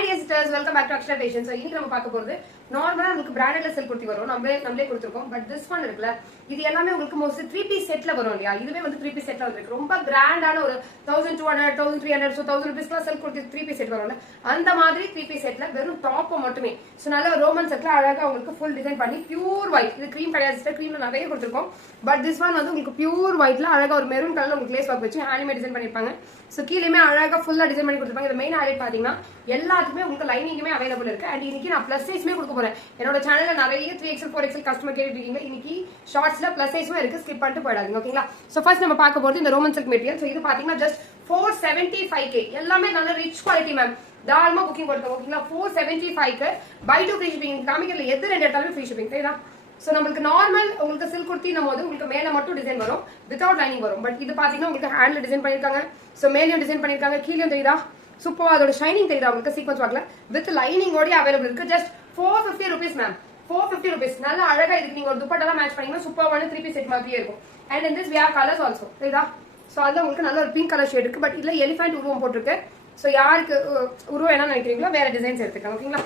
Hi dear sisters, welcome back to Akshara Fashion. So இன்னைக்கு நம்ம பார்க்க போறது நார்மலா நமக்கு பிராண்டட்ல செல் குர்த்தி வரும். நம்மளே கொடுத்திருக்கோம். பட் this one இருக்குல இது எல்லாமே உங்களுக்கு மோஸ்ட்லி 3 பீஸ் செட்ல வரும் இல்லையா? இதுவே வந்து 3 பீஸ் செட்ல வந்திருக்கு. ரொம்ப கிராண்டான ஒரு 1200 1300 so 1000 ரூபீஸ்ல செல் குர்த்தி 3 பீஸ் செட் வரும்ல. அந்த மாதிரி 3 பீஸ் செட்ல வெறும் டாப் மட்டுமே. சோ நல்ல ரோமன் செட்ல அழகா உங்களுக்கு ஃபுல் டிசைன் பண்ணி பியூர் ஒயிட். இது கிரீம் கிடையாது சிஸ்டர். கிரீம்ல நிறைய கொடுத்திருக்கோம். பட் this one வந்து உங்களுக்கு பியூர் ஒயிட்ல அழகா ஒரு மெரூன் கலர்ல உங்களுக்கு லேஸ் வர்க் வச்சு ஹேண்ட்மேட் டிசைன் பண்ணிருப்பாங்க. சோ கீழேமே அழகா ஃபுல்லா டிசைன் பண்ணி கொடுத்திருப்பாங்க. இது மெயின் ஹைலைட் பாத்தீங்கன்னா எல்லாத்துக்குமே உங்களுக்கு லைனிங்குமே அவைலபிள் இருக்கு. அண்ட் இன்னைக்கு நான் பிளஸ் சைஸ்மே கொடுக்க போறேன். என்னோட சேனல்ல நிறைய 3XL 4XL கஸ்டமர் கேட்டுட்டு இருக்கீங்க. இன்னைக்கு ஷார்ட்ஸ்ல பிளஸ் சைஸ்மே இருக்கு. ஸ்கிப் பண்ணிட்டு போயிடாதீங்க. ஓகேங்களா? சோ ஃபர்ஸ்ட் நம்ம பார்க்க போறது இந்த ரோமன் சில்க் மெட்டீரியல். சோ இது பாத்தீங்கன்னா ஜஸ்ட் 475k. எல்லாமே நல்ல ரிச் குவாலிட்டி மேம். தாராளமா புக்கிங் போடுங்க. ஓகேங்களா? 475 க்கு பை 2 ஃப்ரீ ஷிப்பிங். காமிக்கல எது ரெண்டு எடுத்தாலும் ஃப்ரீ ஷிப்பிங். சரியா? சோ நமக்கு நார்மல் உங்களுக்கு சில்க் குர்த்தினும் போது உங்களுக்கு மேல மட்டும் டிசைன் வரும், வித்அவுட் லைனிங் வரும். பட் இது பாத்தீங்கன்னா உங்களுக்கு ஹேண்ட்ல டிசைன் பண்ணிருக்காங்க. சோ மேலயும் டிசைன் பண்ணிருக்காங்க, கீழயும் தெரியுதா? சூப்பரா அதோட ஷைனிங் தெரியுதா உங்களுக்கு? சீக்வன்ஸ் வாக்ல வித் லைனிங் ஓட அவைலபிள் இருக்கு. Just 450 rupees ma'am. 450 rupees. நல்ல அழகா இதுக்கு நீங்க ஒரு துப்பட்டா மேட்ச் பண்ணீங்கன்னா சூப்பரான 3 பீஸ் செட் மாதிரியே இருக்கும். And in this we have colors also. தெரியுதா? சோ அதுல உங்களுக்கு நல்ல ஒரு பிங்க் கலர் ஷேட் இருக்கு. பட் இதுல எலிஃபண்ட் உருவம் போட்டுருக்கு. சோ யாருக்கு உருவம் என்ன நினைக்கிறீங்களோ வேற டிசைன்ஸ் எடுத்துக்கலாம். ஓகேங்களா?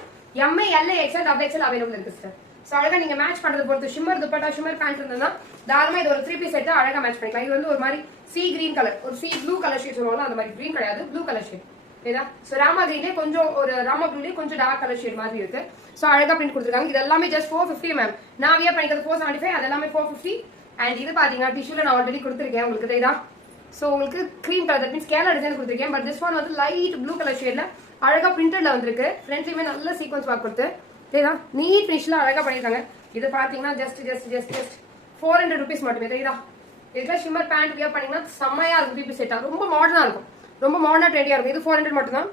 MI LA XL XL available இருக்கு சார். சோ அழகா நீங்க மேட்ச் பண்றது பொறுத்து ஷிம்மர் துப்பட்டா ஷிம்மர் பேண்ட் இருந்ததுன்னா தாராளமா இது ஒரு 3 பீஸ் செட் அழகா மேட்ச் பண்ணிக்கலாம். இது வந்து ஒரு மாதிரி சி கிரீன் கலர், ஒரு சி ப்ளூ கலர் ஷேட் சொல்லுவாங்க. அந்த மாதிரி கிரீன் கிடையாது, ப்ளூ கலர் ஷேட். சரியா? சோ ராமா கிரீன்லயே கொஞ்சம் ஒரு ராமா ப்ளூலயே கொஞ்சம் டார்க் கலர் ஷேட் மாதிரி இருக்கு. சோ அழகா பிரிண்ட் கொடுத்திருக்காங்க. இது எல்லாமே ஜஸ்ட் 450 மேம். நான் வியர் பண்ணிக்கிறது 475, அது எல்லாமே 450. அண்ட் இது பாத்தீங்கன்னா டிஷ்யூல நான் ஆல்ரெடி கொடுத்திருக்கேன் உங்களுக்கு. தெரியுதா? சோ உங்களுக்கு cream colour, that means Kerala design கொடுத்திருக்கேன். பட் திஸ் ஒன் வந்து லைட் ப்ளூ கலர் ஷேட்ல அழகா பிரிண்டட்ல வந்திருக்கு. ஃப்ரண்ட்லயுமே நல்ல சீக்வன்ஸ் ஒர்க் கொடுத்து தெரியுதா? நீட் ஃபினிஷ்ல அழகா பண்ணிருக்காங்க. இது பாத்தீங்கன்னா ஜஸ்ட் 400 rupees மட்டுமே. தெரியுதா? இதுல ஷிம்மர் பேண்ட் வியர் பண்ணீங்கன்னா செம்மையா இருக்கும். 3 பீஸ் செட்டா ரொம்ப மாடர்னா இருக்கும், ரொம்ப மாடர்னா ட்ரெண்டியா இருக்கும். இது 400 மட்டும் தான்.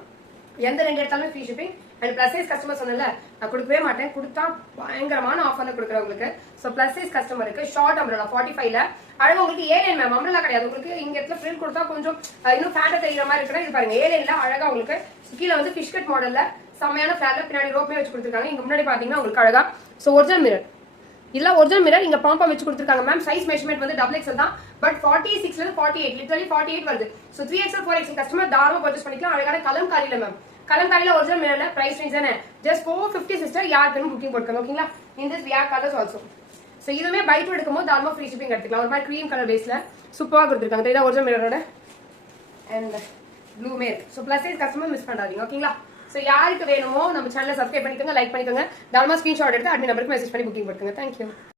எந்த ரெண்டு எடுத்தாலுமே free shipping. And plus size customer சொன்னல நான் கொடுக்கவே மாட்டேன், கொடுத்தா பயங்கரமான ஆஃபர்ல கொடுக்குறேன் உங்களுக்கு. சோ பிளஸ் சைஸ் கஸ்டமருக்கு ஷார்ட் அம்ரலா 45ல அழகா உங்களுக்கு ஏலைன் மேம். அம்ரலா கிடையாது உங்களுக்கு. இங்க இடத்துல பிரிண்ட் கொடுத்தா கொஞ்சம் இன்னும் ஃபேண்டா தெரியுற மாதிரி இருக்குன்னா இது பாருங்க. ஏலைன்ல அழகா உங்களுக்கு கீழே வந்து ஃபிஷ் கட் மாடல்ல செம்மையான ஃபிளாட்ல பின்னாடி ரோப்மே வச்சு கொடுத்துருக்காங்க. இங்க முன்னாடி பாத்தீங்கன்னா உங்களுக்கு அழகா சோ ஒரிஜினல் மிரர் இல்ல ஒரிஜினல் மிரர் இங்க பாம்பா வச்சு கொடுத்திருக்காங்க மேம். சைஸ் மெஷர்மெண்ட் வந்து XXL தான். பட் 46 ல இருந்து 48 லிட்டரலி 48 வருது. சோ 3XL 4XL கஸ்டமர் தாராளமா பர்ச்சேஸ் பண்ணிக்கலாம். அழகான கலம்காரியில மேம். கலம்காரியில ஒரிஜினல் மிரர்ல பிரைஸ் ரேஞ்ச் தானே ஜஸ்ட் 450 சிஸ்டர். யாருக்கும் புக்கிங் போட்டுக்கோங்க. ஓகேங்களா? In this we have colors also. So இதுமே பை 2 எடுக்கும்போது தாராளமா ஃப்ரீ ஷிப்பிங் எடுத்துக்கலாம். ஒரு மாதிரி கிரீம் கலர் பேஸ்ல சூப்பரா கொடுத்திருக்காங்க. தெரியுதா? ஒரிஜினல் மிரரோட அண்ட் ப்ளூமே இருக்கு. So plus size customer miss பண்ணாதீங்க. ஓகேங்களா? சோ யாருக்கு வேணுமோ நம்ம சேனலை சப்ஸ்கிரைப் பண்ணிக்கோங்க, லைக் பண்ணிக்கோங்க. தாராளமா ஸ்கிரீன்ஷாட் எடுத்து அட்மின் நம்பருக்கு மெசேஜ் பண்ணி புக்கிங் போட்டுக்கோங்க. தேங்க்யூ.